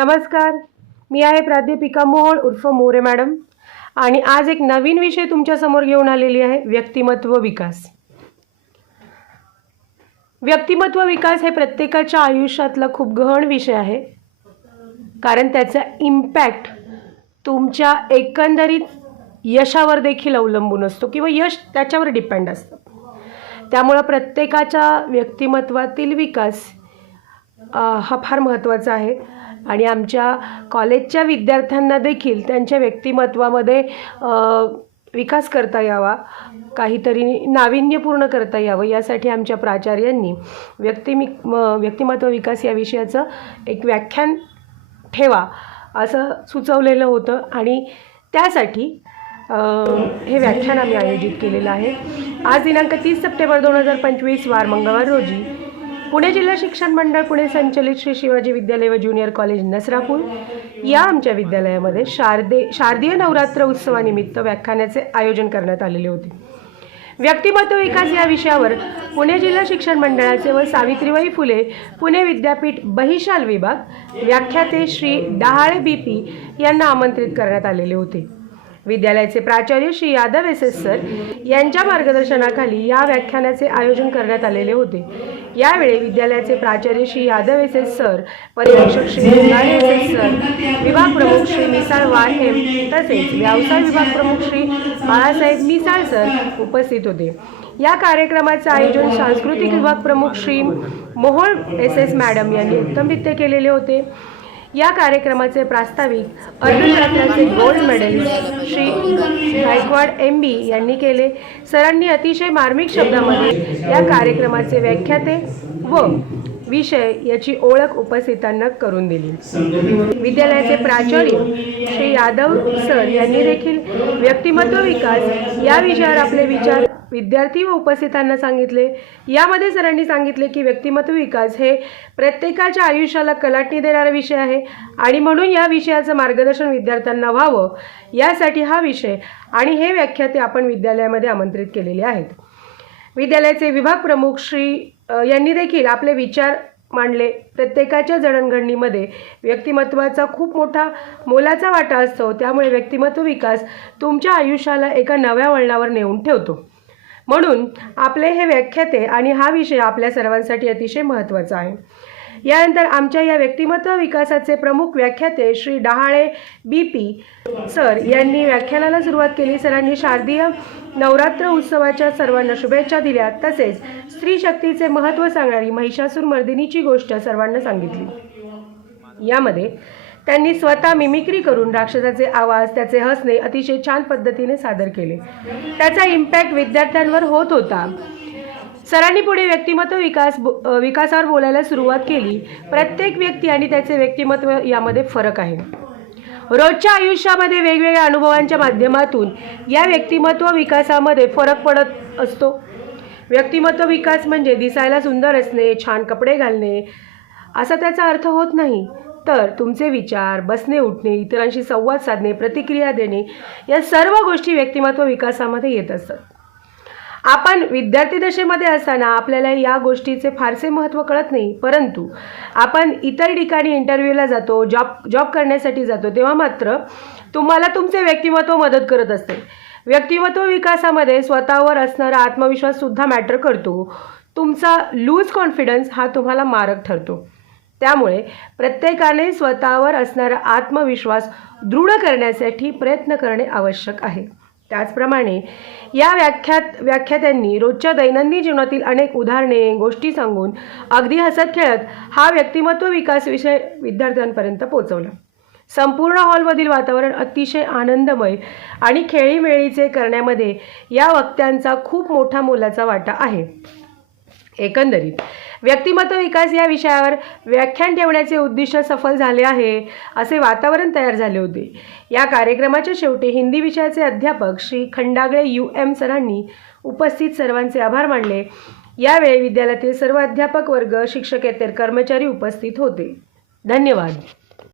नमस्कार, मी आहे प्राध्यापिका मोहोळ उर्फ मोरे मॅडम आणि आज एक नवीन विषय तुमच्यासमोर घेऊन आलेली आहे, व्यक्तिमत्व विकास. व्यक्तिमत्व विकास हे प्रत्येकाच्या आयुष्यातला खूप गहन विषय आहे, कारण त्याचा इम्पॅक्ट तुमच्या एकंदरीत यशावर देखील अवलंबून असतो किंवा यश त्याच्यावर डिपेंड असतं. त्यामुळे प्रत्येकाच्या व्यक्तिमत्वातील विकास हा फार महत्त्वाचा आहे आणि आमच्या कॉलेजच्या विद्यार्थ्यांना देखील त्यांच्या व्यक्तिमत्वामध्ये विकास करता यावा, काहीतरी नाविन्यपूर्ण करता यावं, यासाठी आमच्या प्राचार्यांनी व्यक्तिमत्व विकास या विषयाचं एक व्याख्यान ठेवा असं सुचवलेलं होतं आणि त्यासाठी हे व्याख्यान आम्ही आयोजित केलेलं आहे. आज दिनांक 30 सप्टेंबर 2025 वार मंगळवार रोजी पुणे जिल्हा शिक्षण मंडळ पुणे संचलित श्री शिवाजी विद्यालय व ज्युनियर कॉलेज नसरापूर या आमच्या विद्यालयामध्ये शारदीय नवरात्र उत्सवानिमित्त व्याख्यानाचे आयोजन करण्यात आलेले होते. व्यक्तिमत्व विकास या विषयावर पुणे जिल्हा शिक्षण मंडळाचे व सावित्रीबाई फुले पुणे विद्यापीठ बहिशाल विभाग व्याख्याते श्री डहाळे BP यांना आमंत्रित करण्यात आलेले होते. विद्यालयाचे प्राचार्य श्री यादव SS सर यांच्या मार्गदर्शनाखाली या व्याख्यानाचे आयोजन करण्यात आलेले होते. यावेळी विद्यालयाचे प्राचार्य श्री यादव SS सर, पर्यवेक्षक श्री मुंगारे SS सर, विभाग प्रमुख श्री मिसाळ वाहेम तसेच व्यवसाय विभाग प्रमुख श्री बाळासाहेब मिसाळ सर उपस्थित होते. या कार्यक्रमाचे आयोजन सांस्कृतिक विभाग प्रमुख श्री मोहोळ SS मॅडम यांनी उत्तमरित्या केलेले होते. या कार्यक्रमाचे प्रास्ताविक अर्धशास्त्राचे gold medalist Shri Gaikwad MB यांनी केले. सरांनी अतिशय मार्मिक शब्दामध्ये या कार्यक्रमाचे व्याख्याते व विषय याची ओळख उपस्थितांना करून दिली. विद्यालयाचे प्राचार्य श्री यादव सर यांनी देखील व्यक्तिमत्व विकास या विषयावर आपले विचार विद्यार्थी व उपस्थितांना सांगितले. यामध्ये सरांनी सांगितले की व्यक्तिमत्व विकास हे प्रत्येकाच्या आयुष्याला कलाटणी देणारा विषय आहे आणि म्हणून या विषयाचं मार्गदर्शन विद्यार्थ्यांना व्हावं यासाठी हा विषय आणि हे व्याख्याते आपण विद्यालयामध्ये आमंत्रित केलेले आहेत. विद्यालयाचे विभाग प्रमुख श्री यांनी देखील आपले विचार मांडले. प्रत्येकाच्या जडणघडणीमध्ये व्यक्तिमत्वाचा खूप मोठा मोलाचा वाटा असतो, त्यामुळे व्यक्तिमत्व विकास तुमच्या आयुष्याला एका नव्या वळणावर नेऊन ठेवतो. म्हणून आपले हे व्याख्याते आणि हा विषय आपल्या सर्वांसाठी अतिशय महत्त्वाचा आहे. यानंतर आमच्या या व्यक्तिमत्व विकासाचे प्रमुख व्याख्याते श्री डहाळे BP सर यांनी व्याख्यानाला सुरुवात केली. सरांनी शारदीय नवरात्र उत्सवाच्या सर्वांना शुभेच्छा दिल्या. तसेच स्त्री शक्तीचे महत्त्व सांगणारी महिषासूर मर्दिनीची गोष्ट सर्वांना सांगितली. यामध्ये त्यांनी स्वतः मिमिक्री करून राक्षसाचे आवाज, त्याचे हसणे अतिशय छान पद्धतीने सादर केले. त्याचा इम्पॅक्ट विद्यार्थ्यांवर होत होता. सरांनी पुढे व्यक्तिमत्व विकासावर बोलायला सुरुवात केली. प्रत्येक व्यक्ती आणि त्याचे व्यक्तिमत्व यामध्ये फरक आहे. रोजच्या आयुष्यामध्ये वेगवेगळ्या अनुभवांच्या माध्यमातून या व्यक्तिमत्व विकासामध्ये फरक पडत असतो. व्यक्तिमत्व विकास म्हणजे दिसायला सुंदर असणे, छान कपडे घालणे असा त्याचा अर्थ होत नाही, तर तुमचे विचार, बसणे उठणे, इतरांशी संवाद साधणे, प्रतिक्रिया देणे या सर्व गोष्टी व्यक्तिमत्व विकासामध्ये येत असतात. आपण विद्यार्थी दशेमध्ये असताना आपल्याला या गोष्टीचे फारसे महत्त्व कळत नाही, परंतु आपण इतर ठिकाणी इंटरव्ह्यूला जातो, जॉब करण्यासाठी जातो, तेव्हा मात्र तुम्हाला तुमचे व्यक्तिमत्व मदत करत असते. व्यक्तिमत्व विकासामध्ये स्वतःवर असणारा आत्मविश्वाससुद्धा मॅटर करतो. तुमचा लूज कॉन्फिडन्स हा तुम्हाला मारक ठरतो. त्यामुळे प्रत्येकाने स्वतःवर असणारा आत्मविश्वास दृढ करण्यासाठी प्रयत्न करणे आवश्यक आहे. त्याचप्रमाणे या व्याख्यात्यांनी रोजच्या दैनंदिन जीवनातील अनेक उदाहरणे, गोष्टी सांगून अगदी हसत खेळत हा व्यक्तिमत्व विकास विषय विद्यार्थ्यांपर्यंत पोहोचवला. संपूर्ण हॉलमधील वातावरण अतिशय आनंदमय आणि खेळीमेळीचे करण्यामध्ये या वक्त्यांचा खूप मोठा मोलाचा वाटा आहे. एकंदरीत व्यक्तिमत्व विकास या विषयावर व्याख्यान ठेवण्याचे उद्दिष्ट सफल झाले आहे असे वातावरण तयार झाले होते. या कार्यक्रमाच्या शेवटी हिंदी विषयाचे अध्यापक श्री खंडागळे UM सरांनी उपस्थित सर्वांचे आभार मानले. यावेळी विद्यालयातील सर्व अध्यापक वर्ग, शिक्षकेतर कर्मचारी उपस्थित होते. धन्यवाद.